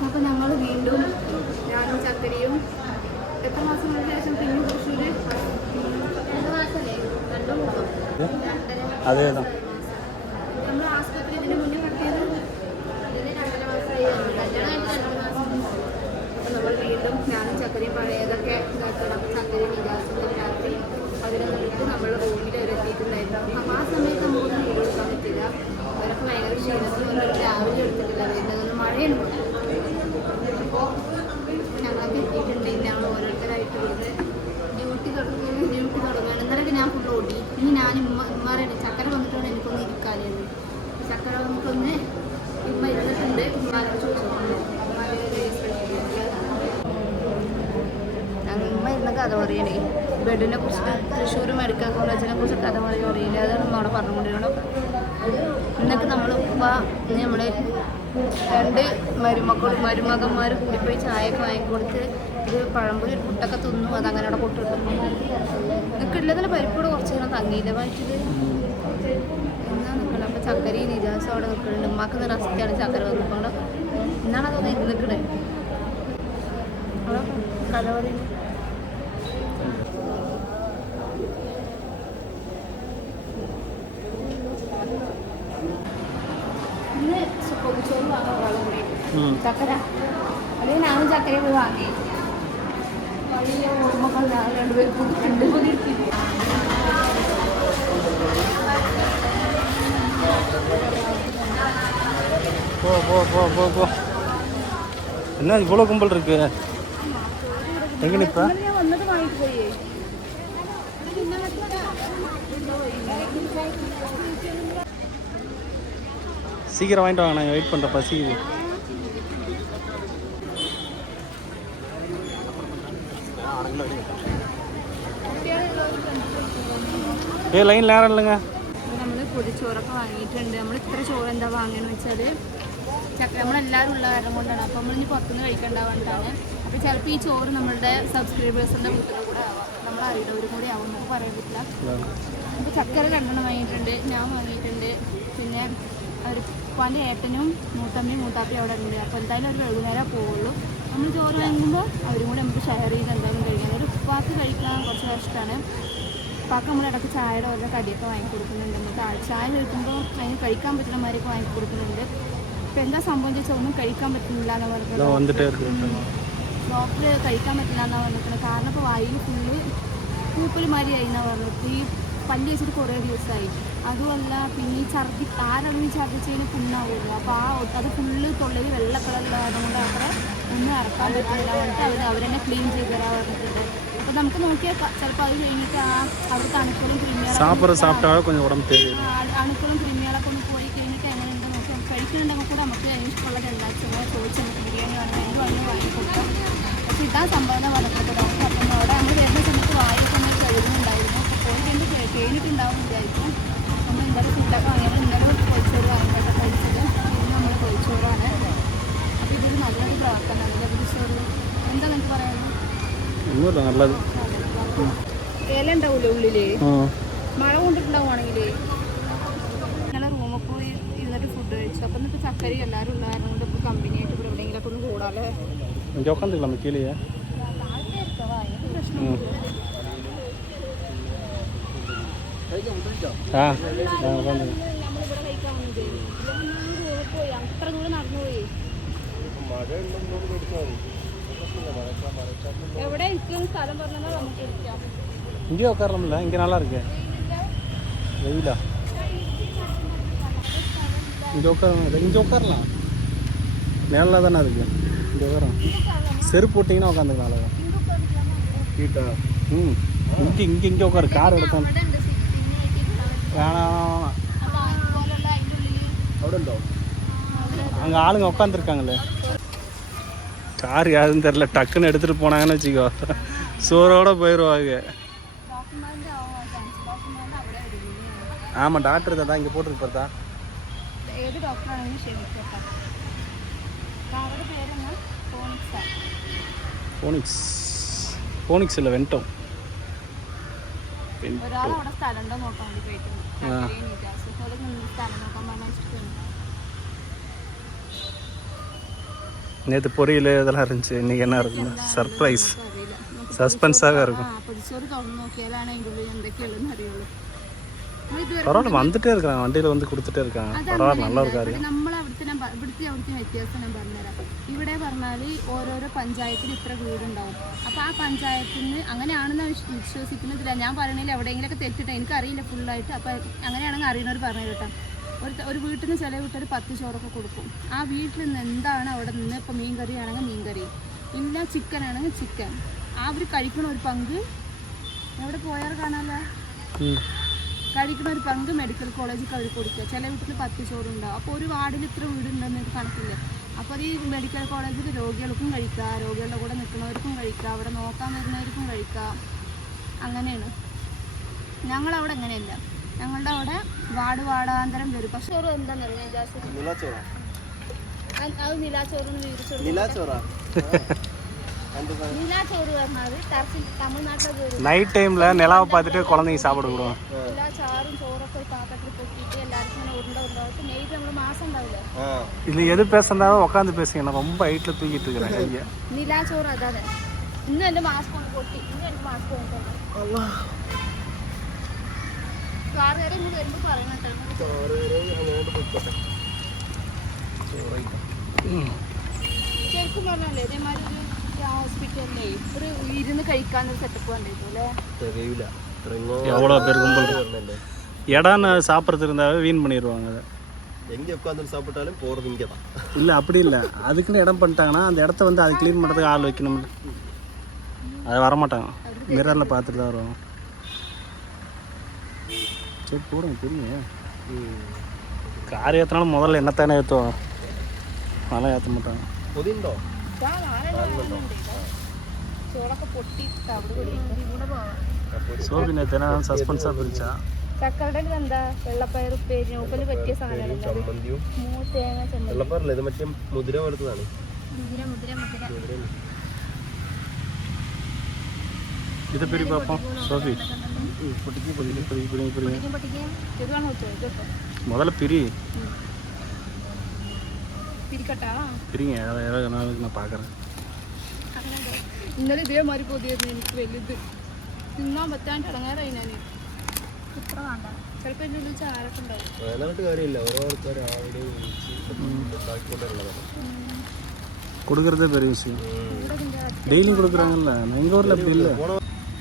അപ്പോൾ ഞങ്ങൾ വീണ്ടും ഞാനും ചക്കരയും എത്ര മാസങ്ങൾക്ക് ശേഷം പിന്നെ തൃശ്ശൂർ അതെ നമ്മൾ ആസ്പത്രി ഇതിന് മുന്നേ കട്ടിയത് ഇതിന് രണ്ടര മാസമായി. നമ്മൾ വീണ്ടും ഞാനും ചക്കരയും പഴയതൊക്കെ ഇതാക്കണം. ചക്കരയും വികാസം രാത്രി അതിനെ നമ്മൾ ഇരുന്ന കഥ പറയണേ. ബെഡിനെ കുറിച്ച് തൃശ്ശൂർ മെഡിക്കൽ കോളേജിനെ കുറിച്ച് കഥ പറയുക അറിയില്ല. അതാണ് ഉമ്മ അവിടെ പറഞ്ഞുകൊണ്ടിരിക്കണം എന്നൊക്കെ നമ്മൾ ഉപ്പ നമ്മൾ രണ്ട് മരുമക്കൾ മരുമകന്മാർ കൂടി പോയി ചായയൊക്കെ വാങ്ങിക്കൊടുത്ത് ഇത് പഴംപൊരി ഒരു പുട്ടൊക്കെ തിന്നു. അതങ്ങനെ അവിടെ കൊട്ടിട്ടു നിൽക്കില്ലതിൽ പരിപ്പോട് കുറച്ച് നേരം തങ്ങിയില്ല? വായിച്ചത് എന്നാ നിൽക്കണം അപ്പോൾ ചക്കരയും നിജാസും അവിടെ നിൽക്കുന്നുണ്ട് ഉമ്മാക്ക് റസ്റ്റാണ് ചക്കര വന്നപ്പോൾ. എന്നാണ് അതൊന്ന് ഇരുന്നിക്കണേ അവിടെ കഥ പറയുന്നത് പൊതിച്ചോറ് വാങ്ങാൻ ഒരാളും കൂടി ഉം. ചക്കര അല്ലെങ്കിൽ ഞാനും ചക്കരയും പോയി വാങ്ങി വലിയ ഓർമ്മകൾ ഞാൻ രണ്ടുപേരും പുതി രണ്ട് പൊതി എടുത്തില്ല போ போ போ போ போ என்ன இவ்வளோ கும்பல் இருக்கு எங்க நிப்ப சீக்கிரம் வாங்கிட்டு வாங்க நான் வெயிட் பண்ணுறேன் பசிக்குது ഏ ലൈൻ നേരം ഇല്ലങ്ങ നമ്മൾ പൊതിച്ചോറൊക്കെ വാങ്ങിയിട്ടുണ്ട് നമ്മൾ ഇത്ര ചോറ് എന്താ വാങ്ങിയെന്ന് വെച്ചാൽ ചക്ക നമ്മളെല്ലാവരും ഉള്ള കാരണം കൊണ്ടാണ് അപ്പോൾ നമ്മളിനി പുറത്തുനിന്ന് കഴിക്കേണ്ടാവാണ്ടാണ് അപ്പോൾ ചിലപ്പോൾ ഈ ചോറ് നമ്മളുടെ സബ്സ്ക്രൈബേഴ്സിൻ്റെ വീട്ടിലും കൂടെ ആവാം നമ്മൾ അറിയുന്നവരും കൂടി ആവും നമുക്ക് പറയാൻ പറ്റില്ല അപ്പോൾ ചക്കര രണ്ടെണ്ണം വാങ്ങിയിട്ടുണ്ട് ഞാൻ വാങ്ങിയിട്ടുണ്ട് പിന്നെ അവർ ഉപ്പാന്റെ ഏട്ടനും മൂത്തമ്മയും മൂത്താപ്പയും അവിടെ ഉണ്ട്. അപ്പോൾ എന്തായാലും ഒരു വൈകുന്നേരം പോവുള്ളൂ. നമ്മൾ ചോറ് വാങ്ങുമ്പോൾ അവരും കൂടെ നമുക്ക് ഷെയർ ചെയ്ത് എന്തായാലും കഴിക്കുന്നത് ഒരു ഉപ്പാക്ക് കഴിക്കാൻ കുറച്ച് കഷ്ടമാണ് ഉപ്പാക്ക് നമ്മൾ ഇടയ്ക്ക് ചായയുടെ ഓരോ കടിയൊക്കെ വാങ്ങി കൊടുക്കുന്നുണ്ട്. നമുക്ക് ചായ കഴിക്കുമ്പോൾ അതിന് കഴിക്കാൻ പറ്റുന്ന മാതിരിയൊക്കെ വാങ്ങി കൊടുക്കുന്നുണ്ട്. ഇപ്പം എന്താ സംഭവം ചോദിച്ചാൽ ഒന്നും കഴിക്കാൻ പറ്റുന്നില്ല എന്ന് പറഞ്ഞിട്ട് ഡോക്ടർ കഴിക്കാൻ പറ്റില്ല എന്നാണ് പറഞ്ഞിട്ടുണ്ട് കാരണം ഇപ്പോൾ വായിൽ ഫുള്ള് പൂപ്പൽ മാതിരി ആയി എന്നാണ് പറഞ്ഞിട്ട് ഈ പല്ല് വെച്ചിട്ട് കുറേ ദിവസമായി. അതുമല്ല പിന്നെ ഈ ഛർദി താരളവി കഴിഞ്ഞാൽ പുണ്ണാവുമല്ലോ അപ്പോൾ ആ അത് ഫുള്ള് തൊള്ളയിൽ വെള്ള കളറിലായതുകൊണ്ട് അവരെ ഒന്നും ഇറക്കാൻ പറ്റില്ല. പറഞ്ഞിട്ട് അവർ അവരെന്നെ ക്ലീൻ ചെയ്ത് തരാൻ പറഞ്ഞിട്ടുണ്ട്. അപ്പോൾ നമുക്ക് നോക്കിയാൽ ചിലപ്പോൾ അത് കഴിഞ്ഞിട്ട് ആ അവർക്ക് അണുക്കളും ക്രിമിയാളും അണുക്കളും ക്രിമിയാളൊക്കെ ഒന്ന് പോയി കഴിഞ്ഞിട്ട് എങ്ങനെയുണ്ടെന്ന് നോക്കിയാൽ കഴിക്കുന്നുണ്ടെങ്കിൽ കൂടെ നമുക്ക് അതിനിഷ്ടമുള്ളത് എന്താ വെച്ചാൽ ചോദിച്ച് നമുക്ക് ബിരിയാണി വേണം. എന്ത് വാങ്ങി കൊടുക്കാം. പക്ഷേ ഇതാ സംഭവം പറഞ്ഞിട്ട് അവിടെ അങ്ങനെ വരുന്ന സമയത്ത് വായിക്കുന്ന കഴിവുണ്ടായിരുന്നു അപ്പോൾ പോയി കഴിഞ്ഞിട്ട് കഴിഞ്ഞിട്ടുണ്ടാവും വിചാരിക്കും ഇന്നലെ ഫുഡൊക്കെ വാങ്ങിയത് ഇന്നലെ പൊളിച്ചോറ് വാങ്ങിയിട്ട് കഴിച്ചത് ഇന്ന് നമ്മൾ പൊളിച്ചോറാണ് അപ്പോൾ ഇതൊരു നല്ലൊരു പ്രവർത്തനം ലഭിച്ചോറ് എന്താ നിങ്ങൾക്ക് പറയാനുള്ളത് നല്ലത് ഇല ഉണ്ടാവില്ലേ ഉള്ളിൽ? മഴ കൊണ്ടിട്ടുണ്ടാവുകയാണെങ്കിലേ ഇന്നലെ റൂമിൽ പോയി ഇരുന്നിട്ട് ഫുഡ് കഴിച്ചു. അപ്പം എന്നിട്ട് ചക്കരി എല്ലാവരും ഉള്ളതായത് കൊണ്ട് ഇപ്പോൾ കമ്പനിയായിട്ട് ഇവിടെ എവിടെയെങ്കിലൊക്കെ ഒന്ന് കൂടാല്ലേ പ്രശ്നമൊന്നുമില്ല இங்கேயே உட்காரலாம்ல இங்கே நல்லா இருக்கு வெயிலா இங்கே உட்கார இங்கே உட்காரலாம் நேரில் தானே இருக்கு இங்கே உட்காரம் செருப்பு போட்டிங்கன்னா உட்காந்துக்கலாம் அழகா கீட்டா ம் இங்கே இங்கே இங்கே உட்காரு கார் எடுத்தான் வேணாம். அங்கே ஆளுங்க உட்காந்துருக்காங்களே கார் யாருன்னு தெரில டக்குன்னு எடுத்துகிட்டு போனாங்கன்னு வச்சுக்கோ. சோரோடு போயிடுவாங்க ஆமாம் டாக்டர் தான் இங்கே போட்டிருக்கிறதா ஃபோனிக்ஸ் ஃபோனிக்ஸ் இல்லை வென்ட்டோம் நேற்று பொரியல் இதெல்லாம் இருந்துச்சு இன்றைக்கி என்ன இருக்கும் சர்ப்ரைஸ் சஸ்பென்ஸாகவே இருக்கும் பரவாயில்ல வந்துட்டே இருக்காங்க வண்டியில் வந்து கொடுத்துட்டே இருக்காங்க பரவாயில்ல நல்லா ஒரு காரியம் അവിടുത്തെ ഞാൻ ഇവിടുത്തെ അവിടുത്തെ വ്യത്യാസം ഞാൻ പറഞ്ഞുതരാം. ഇവിടെ പറഞ്ഞാൽ ഓരോരോ പഞ്ചായത്തിൽ ഇത്ര വീടുണ്ടാവും. അപ്പോൾ ആ പഞ്ചായത്തിൽ നിന്ന് അങ്ങനെയാണെന്ന് വിശ്വ- വിശ്വസിക്കുന്നതില്ല. ഞാൻ പറയണതിൽ എവിടെയെങ്കിലുമൊക്കെ തെറ്റിട്ട്. എനിക്കറിയില്ല ഫുള്ളായിട്ട്. അപ്പോൾ അങ്ങനെയാണെങ്കിൽ അറിയുന്നവർ പറഞ്ഞു കേട്ടോ ഒരു ഒരു വീട്ടിൽ നിന്ന് ചില വീട്ടിൽ പത്ത് ചോറൊക്കെ കൊടുക്കും. ആ വീട്ടിൽ നിന്ന് എന്താണ് അവിടെ നിന്ന് ഇപ്പോൾ മീൻ കറി ആണെങ്കിൽ മീൻ കറി ഇല്ല ചിക്കൻ ആണെങ്കിൽ ചിക്കൻ. ആ അവർ കഴിക്കണ ഒരു പങ്ക് എവിടെ പോയാൽ കാണാമല്ലോ കഴിക്കുന്ന ഒരു പങ്ക് മെഡിക്കൽ കോളേജിൽ അവർ കൊടുക്കുക. ചില വീട്ടിൽ പത്ത് ചോറുണ്ടാവും അപ്പോൾ ഒരു വാർഡിൽ ഇത്ര വീടുണ്ടെന്ന് കണക്കില്ല. അപ്പോൾ അത് ഈ മെഡിക്കൽ കോളേജിൽ രോഗികൾക്കും കഴിക്കാം രോഗികളുടെ കൂടെ നിൽക്കുന്നവർക്കും കഴിക്കാം അവിടെ നോക്കാൻ വരുന്നവർക്കും കഴിക്കാം അങ്ങനെയാണ്. ഞങ്ങളവിടെ അങ്ങനെയല്ല. ഞങ്ങളുടെ അവിടെ വാർഡ് വാടാന്തരം വരും. പക്ഷെ ചോറ് എന്താണെന്ന് അറിയാം ജാസ് അത് നിലാച്ചോറിന് വീരിച്ചോറ് നിലാച്ചോറാ? நைட் டைமில் நிலாவை பார்த்துட்டு குழந்தைங்க சாப்பிட விடுவோம் എല്ലാ ചാറും ചോറൊക്കെ ഒരു പാത്രത്തിൽ പൊട്ടിയിട്ട് എല്ലാവർക്കും ഇങ്ങനെ ഉരുണ്ട ഉണ്ടാവും നെയ്ത് നമ്മൾ മാസം ഉണ്ടാവില്ല ஆ இது எது பேசுறதாலும் உட்காந்து பேசுங்க நான் ரொம்ப ஹைட்டில் தூக்கிட்டு இருக்கிறேன் கையை നിലാച്ചോറ് അതാണ് ഇന്ന് എൻ്റെ മാസ്ക് കൊണ്ട് പൊട്ടി ഇന്ന് എൻ്റെ മാസ്ക് കൊണ്ടുവന്നു കാറുകാരെ ഇന്ന് വരുമ്പോൾ പറയണട്ടോ ശരിക്കും പറഞ്ഞാലേ ഇതേമാതിരി ഒരു ഹോസ്പിറ്റലിലേ ഒരു ഇരുന്ന് കഴിക്കാനൊരു സെറ്റപ്പ് കണ്ടിരുന്നു അല്ലേ தெரியல எவ்வளோ பேர் கும்பல் வரல இடம்னு சாப்பிட்றது இருந்தாவே வீண் பண்ணிடுவாங்க அதை எங்க உட்காந்து சாப்பிட்டாலும் போறது இங்க தான் இல்லை அப்படி இல்லை அதுக்குன்னு இடம் பண்ணிட்டாங்கன்னா அந்த இடத்த வந்து அதை க்ளீன் பண்ணுறதுக்கு ஆள் வைக்கணும் அது வரமாட்டாங்க மிரரில் பார்த்துட்டு தான் வருவாங்க சரி போடுங்க புரியுங்க கார் ஏற்றினாலும் முதல்ல என்னத்தானே ஏற்றுவாங்க அதெல்லாம் ஏற்ற மாட்டாங்க പൊതിയുണ്ടോ സോ പിന്നെ സസ്പെൻസാ പിടിച്ച ചക്കളുടെ എന്താ? വെള്ളപ്പയർ ഉപ്പേരി നോക്കൽ പറ്റിയ സാധനം വെള്ളപ്പയറല്ലേ? ഇത് മറ്റേ മുതിര പോലത്തതാണ്. മുതിര മുതിര മുതിര. ഇത് പേര് പാപ്പം സോഫി. പൊട്ടിക്ക് പൊട്ടിക്ക് പൊട്ടിക്ക് പൊട്ടിക്ക് പൊട്ടിക്ക് മുതല പിരി. വെച്ചോ ഇതൊക്കെ முதல்ல பிரி പിരിക്കട്ടാ பிரிங்க எவ்வளோ எவ்வளோ நாளுக்கு நான் பார்க்குறேன் ഇന്നലെ ഇതേമാതിരി പൊതിയായിരുന്നു എനിക്ക് വലുത് തിന്നാൻ പറ്റാണ്ട് ഇടങ്ങാറായി ഞാൻ ഇത്ര വേണ്ട ചിലപ്പോൾ എൻ്റെ ഉള്ളിൽ ചാരൊക്കെ ഉണ്ടാവും വയനാട്ട് കാര്യമില്ല ഓരോ ആൾക്കാർ രാവിലെ വിളിച്ച് ഉണ്ടാക്കിക്കൊണ്ടുള്ളതാണ് கொடுக்குறதே பெரிய விஷயம் ഇവിടെ ഇതിൻ്റെ டெய்லியும் கொடுக்குறாங்கல்ல எங்கள் ஊரில் அப்படி இல்லை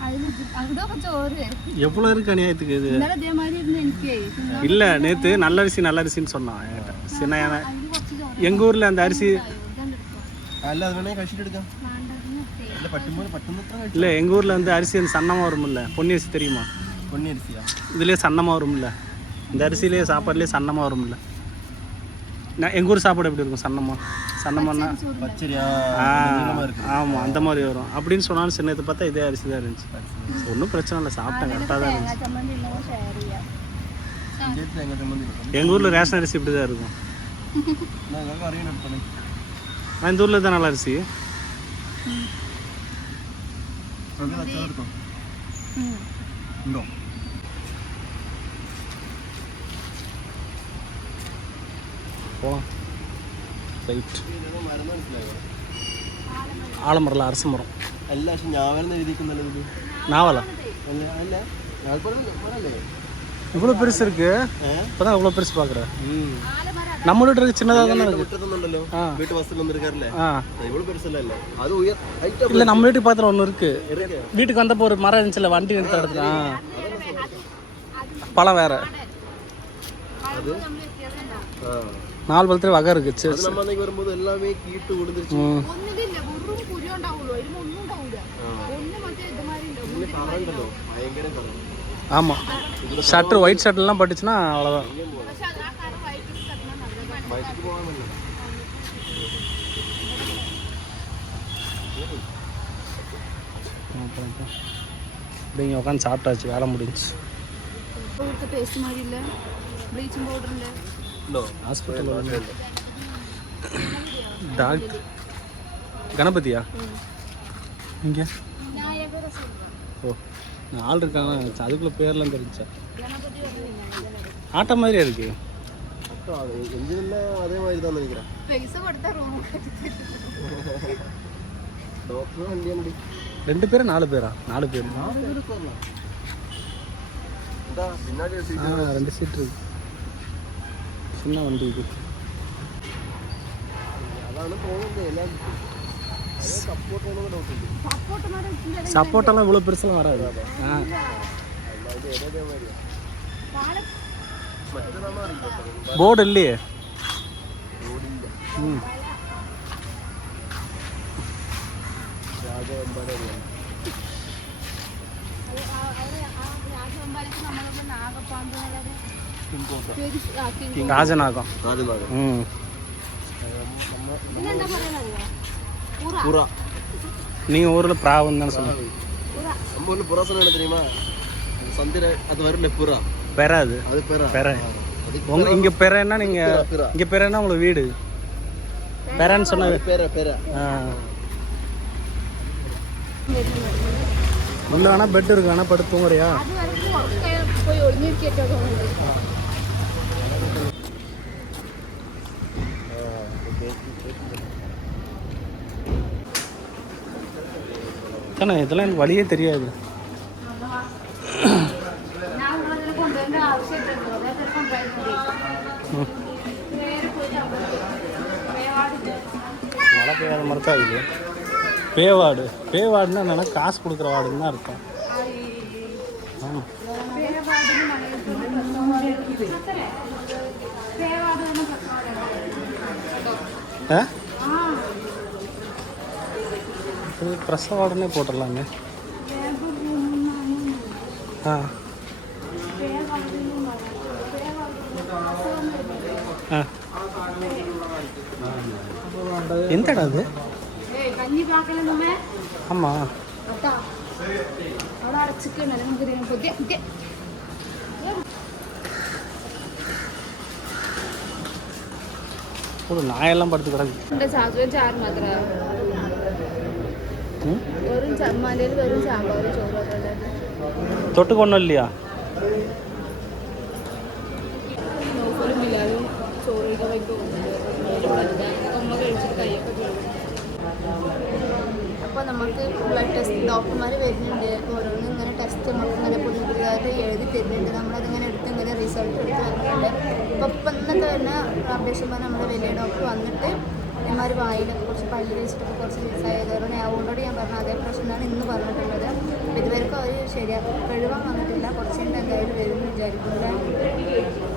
അതിന് അതൊക്കെ ചോറ് எவ்வளோ இருக்கு அநியாயத்துக்கு இது ഇന്നലെ ഇതേമാതിരി ഇരുന്ന് എനിക്ക് തിന്നാൻ இல்லை நேற்று நல்ல அரிசி நல்ல அரிசின்னு சொன்னான் என்கிட்ட சின்ன எங்கள் ஊரில் அந்த அரிசி ഇതുണ്ട് എടുക്കാം അല്ല അത് വേണമെങ്കിൽ കഴിച്ചിട്ട് എടുക്കാം വേണ്ടതിന് തേങ്ങ അല്ല പറ്റുമ്പോൾ പറ്റുന്ന അത്ര കഴിച്ചു இல்லை எங்கள் ஊரில் வந்து அரிசி அந்த சன்னமாக வரும்ல பொன்னி அரிசி தெரியுமா പൊന്നി അരിസിയാ இதுலேயே சன்னமாக வரும்ல இந்த அரிசியிலே சாப்பாடுலேயே சன்னமாக வரும்ல நான் எங்கள் ஊர் சாப்பாடு எப்படி இருக்கும் சன்னமாக சன்னமானா പച്ചരിയാ ஆ ஆமாம் அந்த மாதிரி வரும் அப்படின்னு சொன்னாலும் சின்ன இதை பார்த்தா இதே அரிசி தான் இருந்துச்சு ஒன்றும் பிரச்சனை இல்லை சாப்பிட்டேன் கரெக்டாக தான் இருந்துச்சு തേങ്ങാ ചമ്മന്തി ഉണ്ടെങ്കിൽ ഷെയർ ചെയ്യാം ഇന്ത്യയിൽ തേങ്ങ മൈന്തൂരിലെത്താനുള്ള അരിസി? ആളമറല്ല അരസമറം അല്ല പക്ഷെ ഞാവലെന്ന് എഴുതിക്കുന്നല്ലോ നാവല? അല്ല இவ்வளோ பெருசு இருக்கு ഏഹ് இப்போ தான் இவ்வளோ பெருசு பார்க்குறேன் நம்ம வீட்டு இருக்கு சின்னதாக தானே இருக்கு മുറ്റത്തുന്നുണ്ടല്ലോ ആ. വീട്ടു വസ്തുവിൽ എടുക്കാറില്ലേ ஆ ഇവള് പെരുസല്ലേ അത് ഉയർ ഹൈറ്റ് இல்லை நம்ம வீட்டுக்கு பக்கத்தில் ஒன்று இருக்கு வீட்டுக்கு வந்தப்போ ஒரு மரம் இருந்துச்சுல்ல வண்டி நிறுத்த இடத்துல ஆ பழம் வேற അത് ആ நாலு பழத்துல வகை இருக்கு சரி അത് നമ്മ അന്നേക്ക് വരുമ്പോൾ എല്ലാമേ കീട്ട് വിടുന്നിരിച്ചു ம் ഒന്നിലില്ല വെറും കുരു ഉണ്ടാവുള്ളൂ അതിന് ഒന്നും ഉണ്ടാവില്ല ഒന്ന് മറ്റേ ഇതുമാതിരി ഉണ്ടാവും പിന്നെ കറണ്ടല്ലോ ഭയങ്കര കറണ്ട് ஆமாம் ஷர்ட்டு ஒயிட் ஷர்ட்லாம் பட்டுச்சுன்னா அவ்வளோதான் அப்படிங்க உட்காந்து சாப்பிட்டாச்சு வேலை முடிஞ்சு பேசு கணபதியா? இங்கே? ஓ. ஆள் அதுக்குள்ளே பேர்லாம் தெரிஞ்சா ஆட்டம் மாதிரி இருக்கு அதே மாதிரி தான் நினைக்கிறேன் ரெண்டு பேரும் நாலு பேரா நாலு பேர் ரெண்டு சீட் இருக்கு சின்ன வண்டி இது அதான் போகுது எல்லாருக்கும் சப்போட்டெல்லாம் இவ்வளோ பெருசெல்லாம் வராது ஆ അല്ലാതെ ഏതേമാതിരിയാ മറ്റേതാണോ അറിയില്ല போர்டு இல்லையே റോഡില്ല ம் രാജവമ്പാടിയാണ് രാജവമ്പാലത്ത് புறா. நீங்கள் ஊரில் பிராவன் தானே சொல்லுங்க. நம்ம ஊரில் புறா சொல்ல தெரியுமா? சந்திர அது வரும்ல புறா. பெற அது. அது பெற. பெற. உங்க இங்க பெறன்னா நீங்க இங்க பெறன்னா உங்களுக்கு வீடு. பெறன்னு சொன்ன பெற பெற. உள்ள ஆனா பெட் இருக்கு ஆனா படுத்து தூங்குறியா? போய் அக்கா இதெல்லாம் எனக்கு வழியே தெரியாது. மழை பெய்யாத மாதிரி தான் இருக்குது. பேவாடு பேவாடுன்னா என்னென்னா காசு கொடுக்குற வாடுன்னு தான் இருக்கும் ஆமாம் ஆ? இது ப்ரெஸ்ஸாக உடனே போட்டுடலாங்க. ஆ. ஆ. எந்த இடம் அது? ஆமாம் ஒரு நாயெல்லாம் படுத்து கிடக்கு. കഴിക്കാൻ കൊണ്ടല്ല അപ്പോൾ നമുക്ക് ബ്ലഡ് ടെസ്റ്റ് ഡോക്ടർമാർ വരുന്നുണ്ട്. ഓരോന്ന് ഇങ്ങനെ ടെസ്റ്റ് നമുക്ക് ഇങ്ങനെ പുതിയ പുതിയതായിട്ട് എഴുതി തരുന്നുണ്ട്. നമ്മളതിങ്ങനെ എടുത്ത് ഇങ്ങനെ റിസൾട്ട് എടുത്ത് വരുന്നുണ്ട് അപ്പോൾ ഇപ്പം ഇന്നത്തെ വരുന്ന അപ്ഡേഷൻ പറഞ്ഞാൽ നമ്മുടെ വലിയ ഡോക്ടർ വന്നിട്ട് ഇമാർ വായിലൊക്കെ കുറച്ച് പല്ല് വെച്ചിട്ടൊക്കെ കുറച്ച് മിസ്സായതോടെ കാരണം ഓൾറെഡി ഞാൻ പറഞ്ഞ അതേ പ്രശ്നമാണ് ഇന്ന് പറഞ്ഞിട്ടുള്ളത്. ഇതുവരെക്കും അവർ ശരിയാ കഴിവാൻ വന്നിട്ടില്ല. കുറച്ച് എന്തായാലും വരും എന്ന് വിചാരിക്കുന്നില്ല